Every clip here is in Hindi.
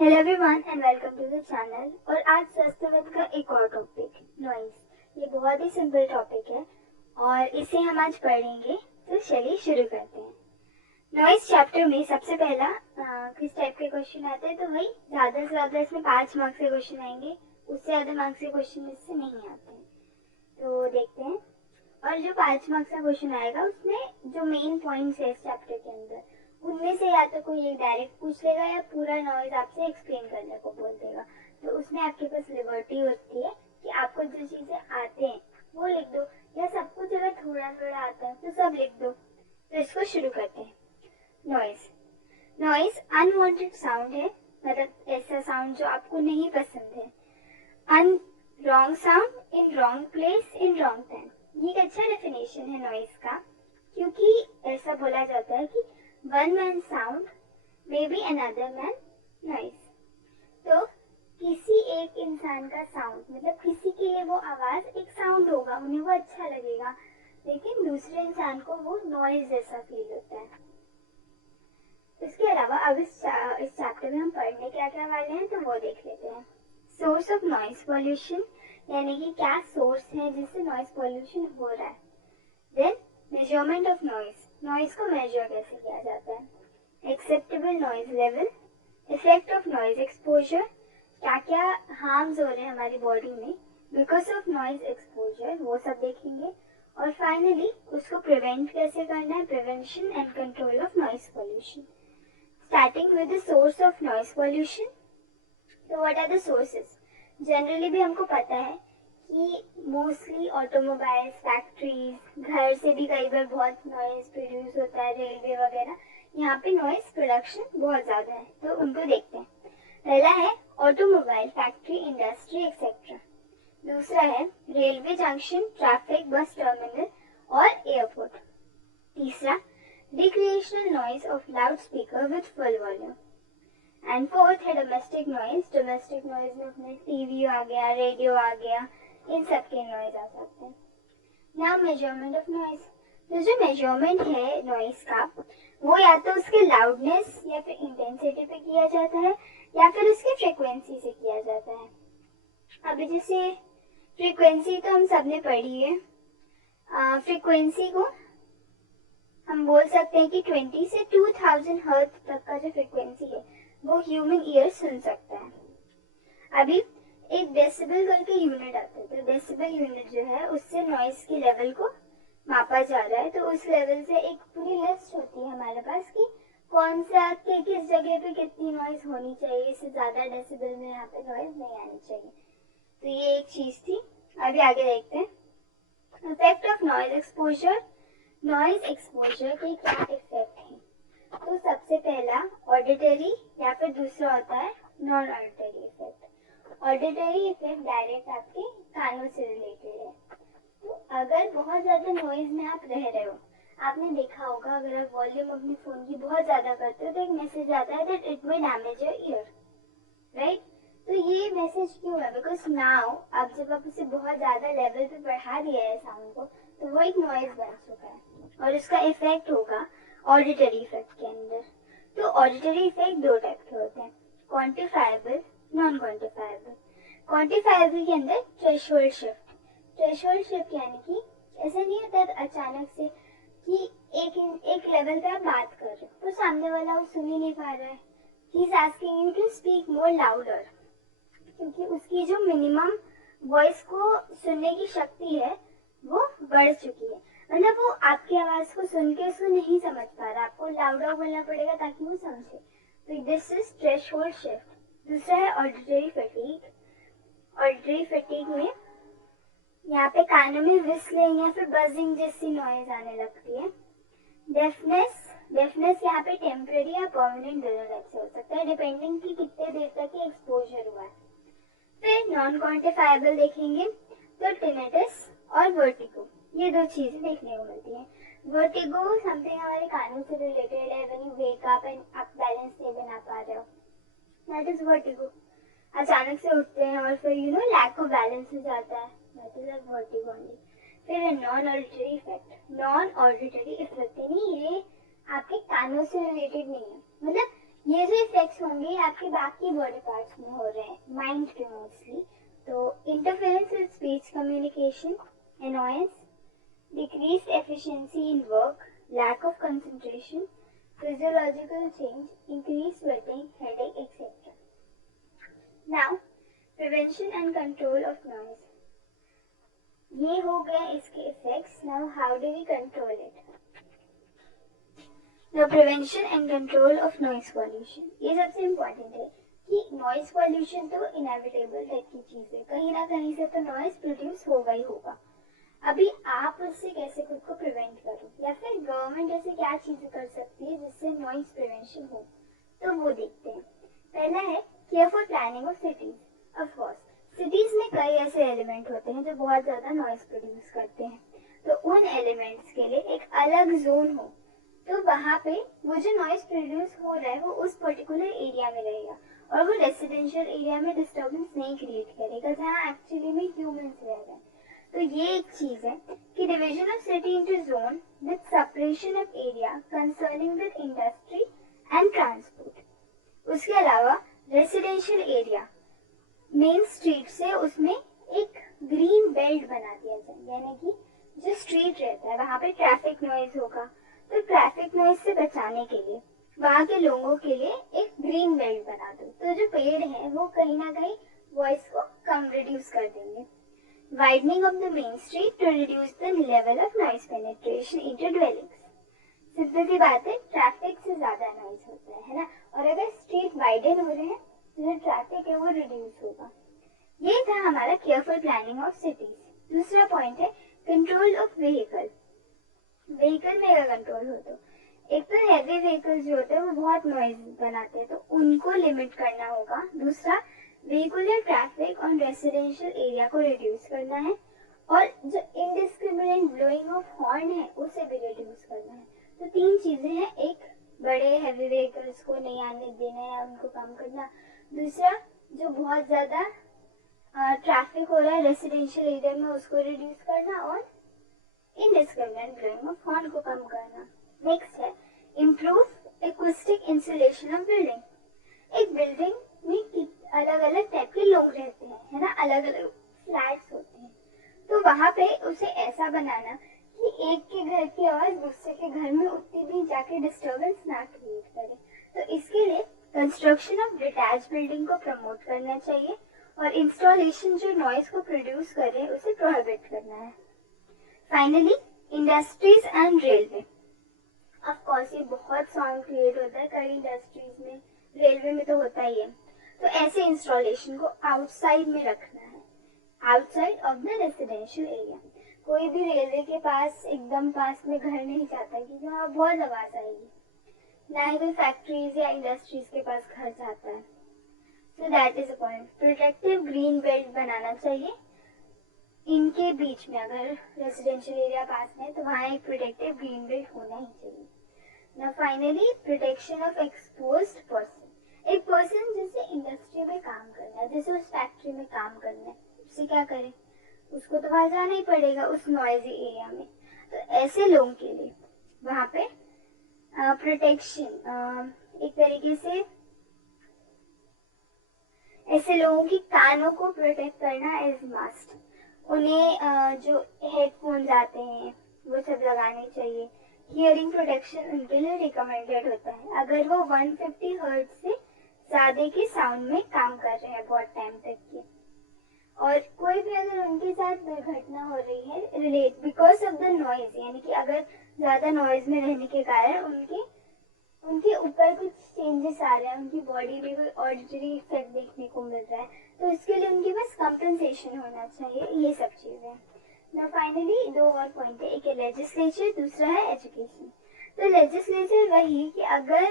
Hello everyone and welcome to the channel. और आज स्वास्थ्यविद का एक और टॉपिक नॉइज। ये बहुत ही सिंपल टॉपिक है और इसे हम आज पढ़ेंगे। तो चलिए शुरू करते हैं। नॉइज चैप्टर में सबसे पहला किस टाइप के क्वेश्चन आते हैं, तो वही ज़्यादा से ज़्यादा इसमें 5 मार्क्स के क्वेश्चन आएंगे, उससे ज़्यादा मार्क्स के क्वेश्चन इससे नहीं आते हैं। तो देखते हैं। और जो 5 मार्क्स का क्वेश्चन आएगा उसमें जो मेन पॉइंट्स है इस चैप्टर के अंदर, उनमें से या तो कोई एक डायरेक्ट पूछ लेगा या पूरा नॉइज आपसे एक्सप्लेन करने को बोल देगा। तो उसमें आपके पास लिबर्टी होती है कि आपको जो चीजें आते हैं वो लिख दो, या सब कुछ अगर थोड़ा थोड़ा आता है तो सब लिख दो। तो इसको शुरू करते हैं। नॉइज नॉइज अनवांटेड साउंड है, मतलब ऐसा साउंड जो आपको नहीं पसंद है। Wrong sound in wrong place in wrong time. ये एक अच्छा डेफिनेशन है नॉइज का, क्योंकि ऐसा बोला जाता है कि one man sound may be another man noise. तो किसी एक इंसान का साउंड, मतलब किसी के लिए वो आवाज एक साउंड होगा, उन्हें वो अच्छा लगेगा, लेकिन दूसरे इंसान को वो नॉइज जैसा फील होता है। इसके अलावा अब इस चैप्टर में हम पढ़ने क्या क्या वाले हैं तो वो देख लेते हैं। सोर्स ऑफ नॉइज पॉल्यूशन, यानी कि क्या सोर्स है जिससे नॉइज पॉल्यूशन हो रहा है। Then measurement of noise, noise को मेजर कैसे किया जाता है। Acceptable noise level, effect of noise exposure, क्या क्या हार्म्स हो रहे हैं हमारी बॉडी में बिकॉज ऑफ नॉइज एक्सपोजर, वो सब देखेंगे। और फाइनली उसको प्रिवेंट कैसे करना है, prevention and control of noise pollution. Starting with the source of noise pollution. तो what are the sources. Generally भी हमको पता है कि मोस्टली ऑटोमोबाइल्स, फैक्ट्रीज, घर से भी कई बार बहुत नॉइज प्रोड्यूस होता है, रेलवे वगैरह, यहाँ पे नॉइज प्रोडक्शन बहुत ज्यादा है। तो उनको देखते हैं। पहला है ऑटोमोबाइल, फैक्ट्री, इंडस्ट्री एक्सेट्रा। दूसरा है railway junction, traffic, bus terminal और एयरपोर्ट। तीसरा recreational noise of loud speaker with full volume. And fourth है डोमेस्टिक नॉइज। डोमेस्टिक नॉइज में अपने टीवी आ गया, रेडियो आ गया, इन सब के नॉइज आ सकते हैं। Now measurement of noise. तो जो मेजरमेंट है नॉइज का, वो या तो उसके लाउडनेस या फिर इंटेंसिटी पे किया जाता है, या फिर उसकी फ्रीक्वेंसी से किया जाता है। अभी जैसे फ्रीक्वेंसी तो हम सबने पढ़ी है। फ्रीक्वेंसी को हम बोल सकते हैं कि 20 से 2000 हर्ट्ज तक का जो फ्रीक्वेंसी है वो ह्यूमन ईयर सुन सकता है। अभी एक डेसिबल करके यूनिट आता है, तो डेसिबल यूनिट जो है उससे नॉइज के लेवल को मापा जा रहा है। तो उस लेवल से एक पूरी लिस्ट होती है हमारे पास कि कौन सा किस जगह पे कितनी नॉइज होनी चाहिए, इससे ज्यादा डेसिबल में यहाँ पे नॉइज नहीं आनी चाहिए। तो ये एक चीज थी। अभी आगे देखते हैं। Effect of noise exposure. Noise exposure के क्या इफेक्ट है। तो सबसे पहला ऑडिटरी, या फिर दूसरा होता है non auditory effect. Auditory effect direct आपके कानों से रिलेटेड है। तो अगर बहुत ज्यादा नॉइज में आप रह रहे हो, आपने देखा होगा अगर आप वॉल्यूम अपने फोन की बहुत ज्यादा करते हो तो एक मैसेज आता है that it will damage your year, right. तो ये मैसेज क्यों है, बिकॉज नाउ अब जब आप इसे बहुत ज्यादा लेवल पे बढ़ा दिया है साउंड को, तो वो एक नॉइज बन चुका है और इसका इफेक्ट होगा ऑडिटरी इफेक्ट के अंदर। तो ऑडिटरी इफेक्ट दो टाइप के होते हैं, क्वांटिफाइबल, नॉन क्वांटिफाइबल। क्वांटिफाइबल के अंदर थ्रेशोल्ड शिफ्ट। थ्रेशोल्ड शिफ्ट यानी कि ऐसा नहीं होता अचानक से कि एक लेवल पे आप बात कर रहे हो तो सामने वाला वो सुन ही नहीं पा रहा है, he is asking you to speak more louder, क्योंकि उसकी जो मिनिमम वॉइस को सुनने की शक्ति है वो बढ़ चुकी है, मतलब वो आपकी आवाज को सुन के उसको नहीं समझ पा रहा, आपको लाउडर बोलना पड़ेगा ताकि वो समझे। तो दिस इज थ्रेशोल्ड शिफ्ट। दूसरा है ऑडिटरी फटीग। ऑडिटरी फटीग में यहाँ पे कानों में व्हिस्लिंग या फिर बजिंग जैसी नॉइज आने लगती है। डेफनेस। डेफनेस यहाँ पे टेम्परेरी या परमानेंट दोनों टाइप से हो सकता है, डिपेंडिंग कि कितने देर तक ये एक्सपोजर हुआ है। फिर नॉन क्वांटिफाइबल देखेंगे तो टिनेटस और वर्टिगो, ये दो चीजें देखने को मिलती है। वर्टिगो समथिंग हमारे कानों से रिलेटेड है, when you wake up and आप बैलेंस नहीं बना पा रहे हो, दैट इज वर्टिगो। अचानक से उठते हैं और फिर लैक ऑफ बैलेंस हो जाता है, दैट इज वर्टिगो ओनली। फिर non auditory effect. Non auditory effect यानी ये आपके कानों से रिलेटेड नहीं है, मतलब ये जो इफेक्ट्स होंगे आपके बाकी बॉडी पार्ट्स में हो रहे हैं, माइंड पे मोस्टली। तो interference with speech communication, annoyance, decreased efficiency in work, lack of concentration, physiological change, increased sweating, headache, etc. Now, prevention and control of noise. ये हो गए इसके effects. Now, how do we control it? The prevention and control of noise pollution. ये सबसे इम्पोर्टेंट है कि noise pollution तो इनएविटेबल टाइप की चीज है, कहीं ना कहीं से तो noise प्रोड्यूस होगा ही होगा. अभी आप उससे कैसे खुद को प्रिवेंट करो, या फिर गवर्नमेंट ऐसे क्या चीजें कर सकती है जिससे नॉइज प्रिवेंशन हो, तो वो देखते हैं. पहला है careful planning of cities. Of course cities में कई ऐसे एलिमेंट होते हैं जो बहुत ज्यादा नॉइज प्रोड्यूस करते हैं, तो उन एलिमेंट्स के लिए एक अलग जोन हो, तो वहाँ पे वो जो नॉइज प्रोड्यूस हो रहा है वो उस पर्टिकुलर एरिया में रहेगा और वो रेसिडेंशियल एरिया में डिस्टर्बेंस नहीं क्रिएट करेगा जहाँ एक्चुअली में ह्यूमंस रह रहे हैं. तो ये एक चीज है कि division of city into zone with separation of area concerning with industry and transport. उसके अलावा रेसिडेंशियल एरिया मेन स्ट्रीट से उसमें एक ग्रीन बेल्ट बना दिया जाए, यानी कि जो स्ट्रीट रहता है वहाँ पे ट्रैफिक नॉइज होगा, तो ट्रैफिक नॉइज से बचाने के लिए वहाँ के लोगों के लिए एक ग्रीन बेल्ट बना दो, तो जो पेड़ हैं वो कहीं ना कहीं वॉइस को कम रिड्यूस कर देंगे. Widening of the main street to reduce the level of noise penetration into dwellings. Simple सी बात है, ट्रैफिक से ज्यादा नॉइज होता है ना, और अगर स्ट्रीट वाइडन हो रहे हैं तो जो ट्रैफिक है वो रिड्यूस होगा. ये था हमारा केयरफुल प्लानिंग ऑफ सिटीज. दूसरा पॉइंट है कंट्रोल ऑफ व्हीकल. व्हीकल में अगर कंट्रोल हो तो एक तो हैवी व्हीकल जो होते हैं वो बहुत नॉइज बनाते हैं, तो उनको लिमिट करना होगा. दूसरा vehicular traffic on residential area को रिड्यूस करना है, और जो इनडिस्क्रिमिनेट ब्लोइंग ऑफ हॉर्न है उसे भी रिड्यूस करना है. तो तीन चीजें हैं, एक बड़े हैवी व्हीकल्स को नहीं आने देना है, उनको कम करना. दूसरा जो बहुत ज्यादा ट्रैफिक हो रहा है रेसिडेंशियल एरिया में उसको रिड्यूस करना, और इनडिस्क्रिमिनेट ब्लोइंग ऑफ हॉर्न को कम करना. नेक्स्ट है improve acoustic insulation of building. एक बिल्डिंग में अलग अलग टाइप के लोग रहते हैं, है ना, अलग अलग फ्लैट्स होते हैं, तो वहां पे उसे ऐसा बनाना कि एक के घर की आवाज दूसरे के घर में उतनी भी जाके डिस्टर्बेंस ना क्रिएट करे. तो इसके लिए कंस्ट्रक्शन ऑफ डिटैच बिल्डिंग को प्रमोट करना चाहिए, और इंस्टॉलेशन जो नॉइज को प्रोड्यूस करे उसे प्रोहिबिट करना है. Finally industries and railway. Of course ये बहुत साउंड क्रिएट होता है कई इंडस्ट्रीज में, रेलवे में तो होता ही है. तो ऐसे इंस्टॉलेशन को आउटसाइड में रखना है, outside of the residential area. कोई भी रेलवे के पास एकदम पास में घर नहीं चाहता क्योंकि वहाँ बहुत आवाज आएगी, ना ही कोई फैक्ट्रीज या इंडस्ट्रीज के पास घर चाहता है. So that is a point. Protective green belt बनाना चाहिए इनके बीच में, अगर रेसिडेंशियल एरिया पास में है तो वहाँ एक प्रोटेक्टिव ग्रीन बेल्ट होना ही चाहिए. Now finally, protection of exposed person. एक पर्सन जिसे इंडस्ट्री में काम करना है, जिसे उस फैक्ट्री में काम करना है, उसे क्या करें, उसको तो वहां जाना ही पड़ेगा उस नॉइजी एरिया में. तो ऐसे लोगों के लिए वहां पे प्रोटेक्शन एक तरीके से ऐसे लोगों की कानों को प्रोटेक्ट करना इज मस्ट. उन्हें जो हेडफोन्स आते हैं वो सब लगाने चाहिए. हियरिंग प्रोटेक्शन उनके लिए रिकमेंडेड होता है अगर वो 150 हर्ट्ज से ज्यादा के साउंड में काम कर रहे हैं बहुत टाइम तक की. और कोई भी अगर उनके साथ दुर्घटना हो रही है relate because of the noise, यानी कि अगर ज्यादा नॉइज में रहने के कारण उनके ऊपर कुछ चेंजेस आ रहे हैं, उनकी बॉडी में कोई ऑडिटरी इफेक्ट देखने को मिल रहा है, तो इसके लिए उनके पास कंपनसेशन होना चाहिए. ये सब चीजें. Now finally दो और पॉइंट है, एक है लेजिस्लेचर, दूसरा है एजुकेशन. तो लेजिस्लेचर वही कि अगर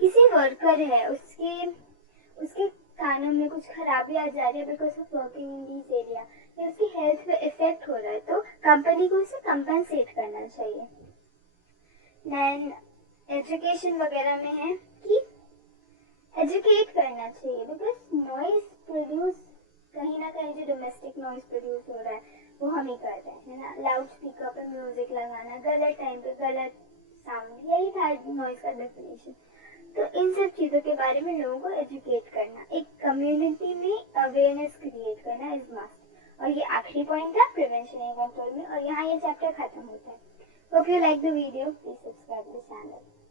किसी वर्कर है उसके कानों में कुछ खराबी आ जा रही है because of working in this area, या उसकी हेल्थ पे इफेक्ट हो रहा है, तो कंपनी को उसे कंपनसेट करना चाहिए. देन एजुकेशन वगैरह में है कि एजुकेट करना चाहिए बिकॉज नॉइज प्रोड्यूस कहीं ना कहीं जो डोमेस्टिक नॉइज प्रोड्यूस हो रहा है वो हम ही कर रहे हैं, है ना. लाउड स्पीकर पे म्यूजिक लगाना, गलत टाइम पे गलत साउंड, यही था नॉइज का डेफिनेशन. तो इन सब चीज़ों के बारे में लोगों को एजुकेट करना, एक कम्युनिटी में अवेयरनेस क्रिएट करना इज मस्ट। और ये आखिरी पॉइंट था प्रिवेंशन एंड कंट्रोल में, और यहाँ ये चैप्टर खत्म होता है। Hope you like the video, please subscribe the channel.